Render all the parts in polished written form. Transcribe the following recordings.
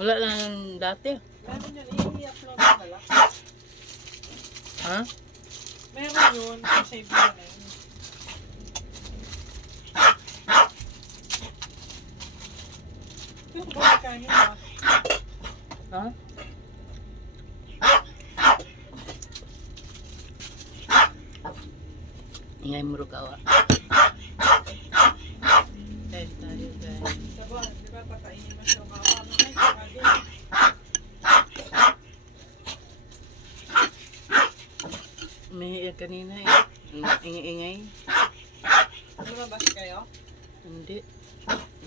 Wala lang dati. Meron yun, i-upload mo na lang. Ha? Meron yun, save mo na yun. Ito ba magkano ba? Ha? Ingay mo rukawa. Guys, tayo guys. Sabon, di ba patainin mo siya mga ay, sabagay. May kanina eh. Ingay-ingay. Lumabas kayo? Hindi.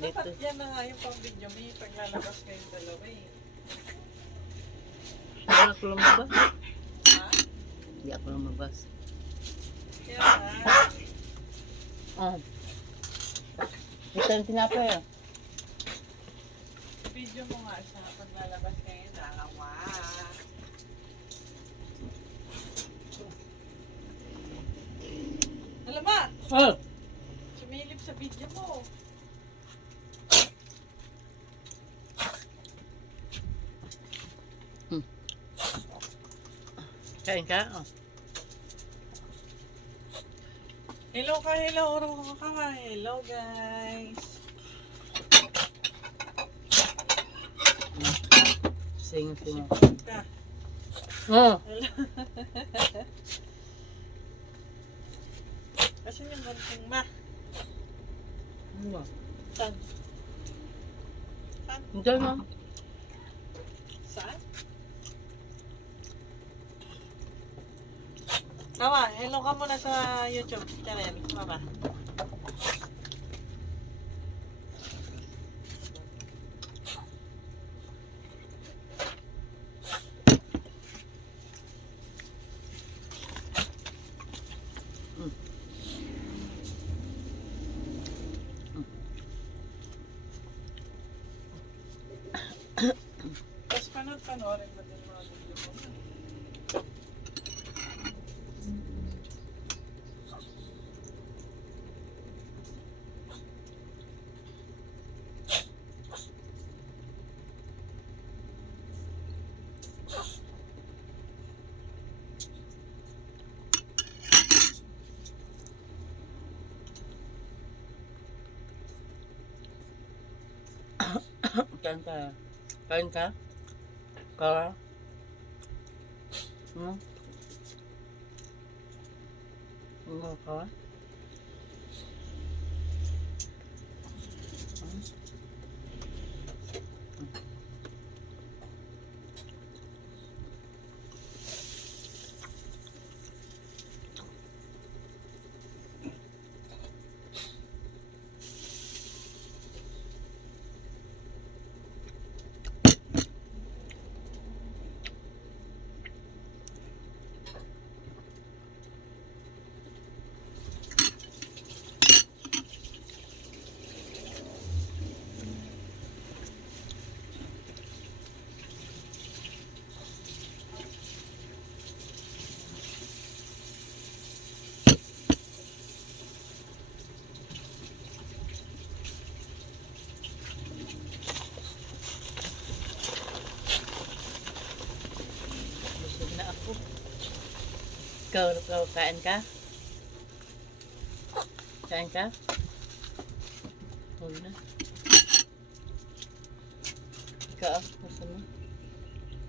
Dapat Dito. yan na nga yung pang video may paglalabas kayong dalawa eh. Wala ako lumabas. Ha? Hindi ako lumabas. Kaya nga. Oh. Ito yung tinapay ah. Video mo nga siya paglalabas kayong dalawa. Alam ba? Oh! Sumilip sa video mo. Kain ka? Oh. Hello ka, hello. Uro ka ka. Hello guys. Sing-sing. Ka. Oh! Hello. Kasi yung banting ma. Ano? Saan? Saan? Diyan mo. Saan? Mama, hello ka muna sa YouTube channel. Mama. Tapos panoorin mo din mga video mo. Kain ka. Kain ka? Kara? Hmm? Ano ka? Busog na ako. Ikaw, kain ka? Kain ka? Huwag na. Ikaw, gusto mo?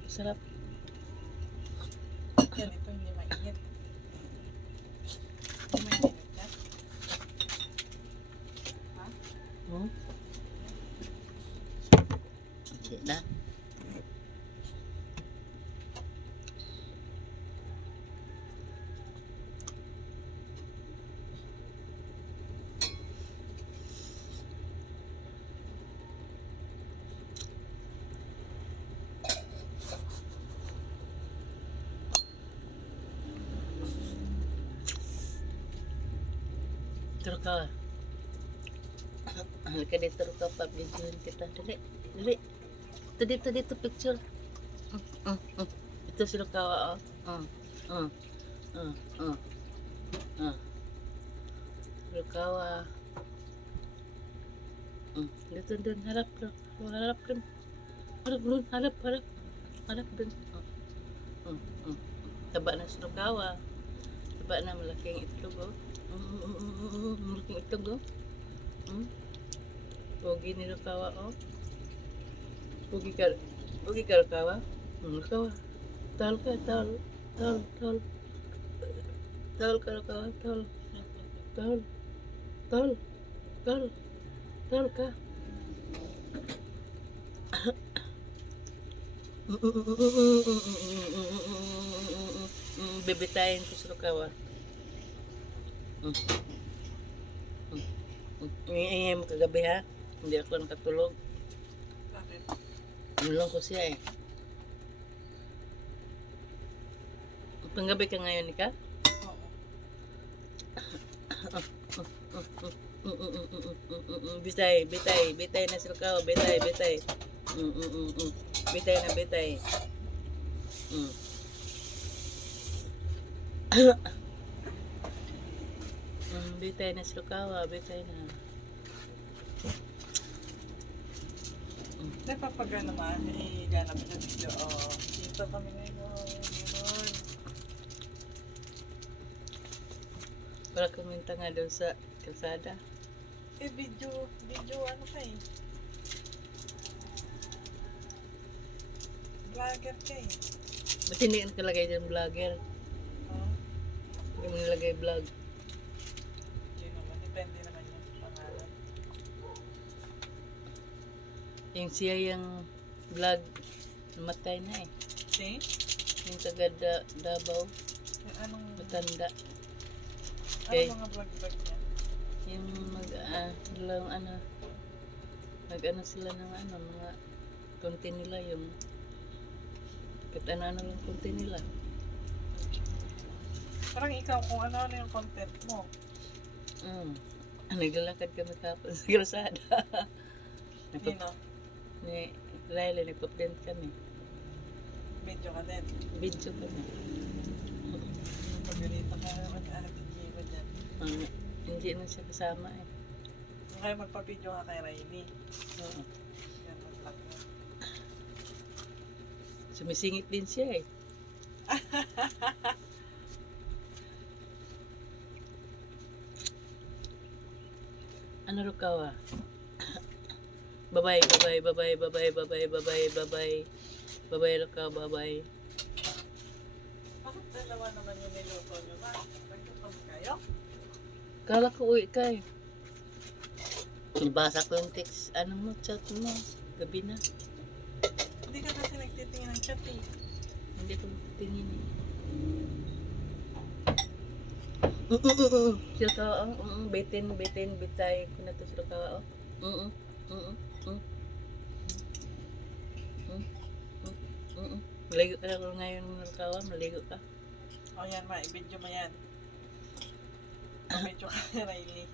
Masarap. Yan, ito hindi mainit. Hindi mainit na. Ha? Hmm? Hindi na. Turo ka. Halika dito, turo ka pa. Videoin kita. Dali. Dali. Dito, picture. Ito sila ka. Lukawa. Dito, harap ka. Harap ka. Harap dun, harap, harap. Harap dun. Taba na sa lukawa. Taba na, malaking itlog, oh. Malaking itlog, oh. Pogi ni lukawa, oh. Pogi ka lukawa. Lukawa. Tawal ka, tawal. Tawal, tawal. Tawal ka lukawa, tawal. Tawal. Tawal. Tawal. Tawal ka. Bibitayin ko sa lukawa. Ingay mo kagabi, ha? Hindi ako nakatulog. Bakit? Nulong ko siya, eh. Panggabi ka ngayon, Ika? Oo. Bitay, bitay, bitay na sa lukawa, bitay, bitay. Bitay na, bitay. Bitay na sa lukawa, bitay na. Napapagana naman, ganap na video. Oh, dito kami ngayon. Ganun. Para kuminta nga doon sa kalsada. Video ano ka eh. Vlogger ka eh. Ba't hindi ka nakalagay dyan vlogger? Huh? Hindi mo nilagay vlog. Hindi naman, depende naman yung pangalan. Yung siya yung vlog, namatay na eh. See? Yung taga Davao, Anong, matanda. anong Okay. mga vlog niya? Yung nag-ano sila ng mga content nila, yung kahit ano lang content nila. Parang ikaw kung ano yung content mo. Naglalakad kami kapon sa kalsada. Nino, Ni Laila, nagpa-print kami. video ka din. Video kami. Paggalita ka naman Ate Gino dyan. Hindi na siya kasama eh. Kaya magpa-video ka kay Riley. Oo. Ganun lang yun. Sumisingit din siya eh. Ano rukawa? Babay, babay, babay, babay, babay, babay, babay. Babay rukawa, babay. Bakit dalawa naman yung niluto nyo ba? Nagtutom kayo? Kala ko uwi ka eh. Nabasa ko yung text, mo, chat mo. Gabi na. Hindi ka kasi nagtitingin ng chat eh. Hindi ko tingin eh. Sila ka, bitin, bitay ko na to sila ka, Maligo ka na ngayon ng kawa, maligo ka. O yan ma, i-video mo yan. Video ka kay Riley.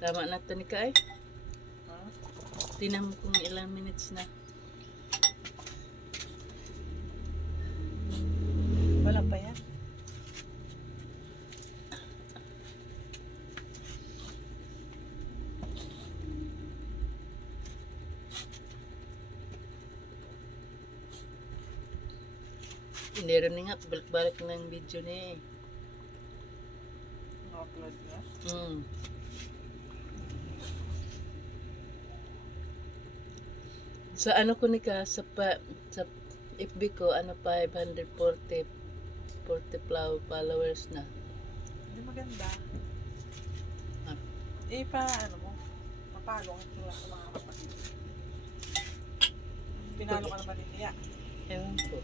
Tama na to ni ka eh. Ha? Tingnan mo kung ilang minutes na. Wala pa yan. Hindi rin nga, balik-balik na yung video niya eh. Na-upload niya. Sa ano ko ni ka, sa FB ko, 540 followers na. Hindi maganda. Ah. Ano mo? Papalo ka sila sa mga kapatid. Pinalo ka naman ni Tia. Ewan ko.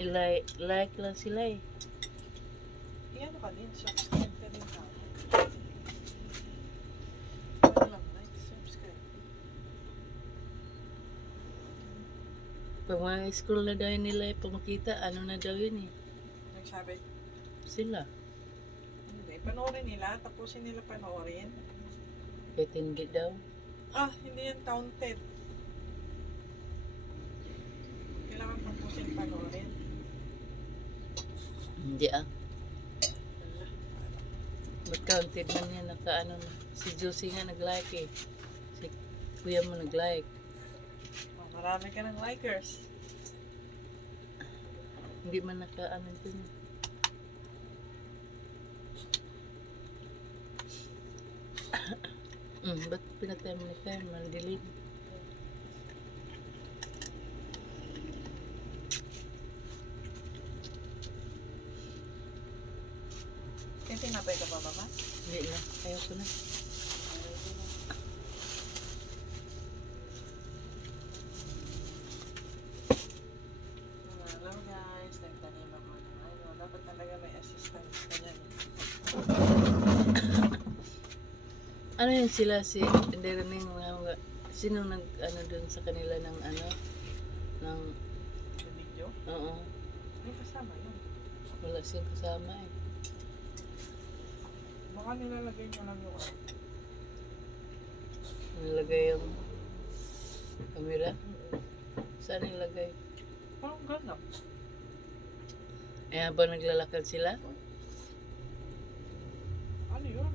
I-like lang sila eh. Iyan ka din, subscribe ka din ka. Ano lang, like, subscribe. Pag mga school na daw yun nila, pag makita, ano na daw yun eh. Nagsabi, Sila. hindi, panoorin nila, tapusin nila panoorin. Kahit hindi daw. Hindi yan counted. Kailangan tapusin panoorin. Hindi ah. Ba't counted man yan naka ano na. Si Josie nga nag-like eh. Si kuya mo nag-like. Oh, marami ka ng likers. Hindi man naka ano dun. Ba't pinatay mo ni Kyle? Mandilim. Tinapay ka pa, Mama? Hindi na. Ayaw ko na. Hello guys, nagtanim ako ng ano. Dapat talaga may assistant ka dyan. Ano yun sila si tindera na yung mga sino nag ano dun sa kanila ng ano ng Sa video? oo May kasama yun. wala siyang kasama eh. Baka nilalagay nyo lang yung ano. Nilagay yung camera. Saan nilagay? Parang gano'n. Eh habang naglalakad sila? Ano yun?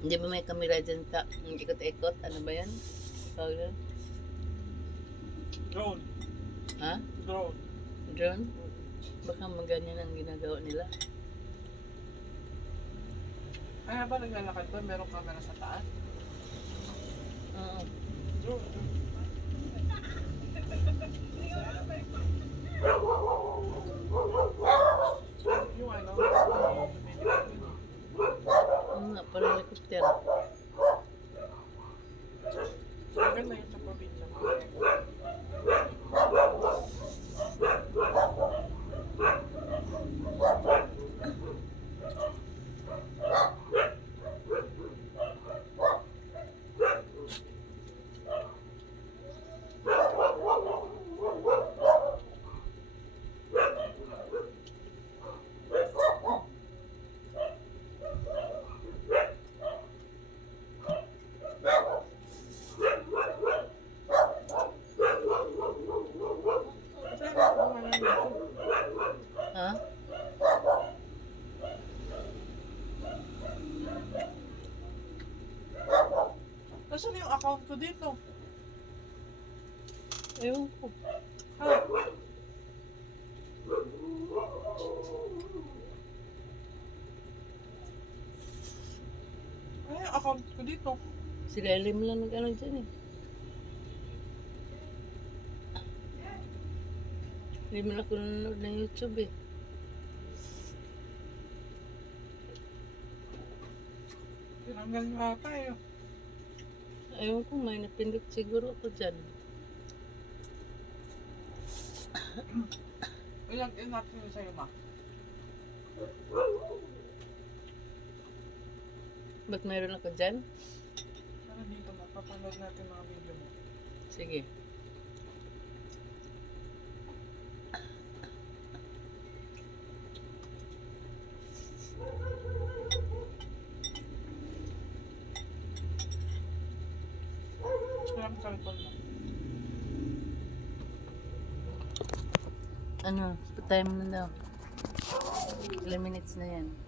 Hindi ba may camera dyan ta? Yung ikot-ikot? Ano ba yan? Tawag yan? Drone. Ha? Drone. Drone? Baka maganyan ang ginagawa nila. Ay, habang naglalakad ba, merong camera sa taas? Oo. Drone. Yung ano, Ano nga, parang helicopter. maganda yun sa probinsya. Ha? Nasaan yung account ko dito? Ewan ko. Ha? Ay, yung account ko dito. Sila Elim lang nag-ano dyan eh. Hindi man ako nanonood ng YouTube eh. Tinanggal nyo ata eh. Ewan ko, may napindot siguro ako dyan. Ilang in natin yun sa'yo, ma. Ba't mayroon ako dyan? Pero dito, ma. Papanood natin mga video mo. Sige. Ilang cellphone mo. Ano, time na daw. Ilang minutes na yan.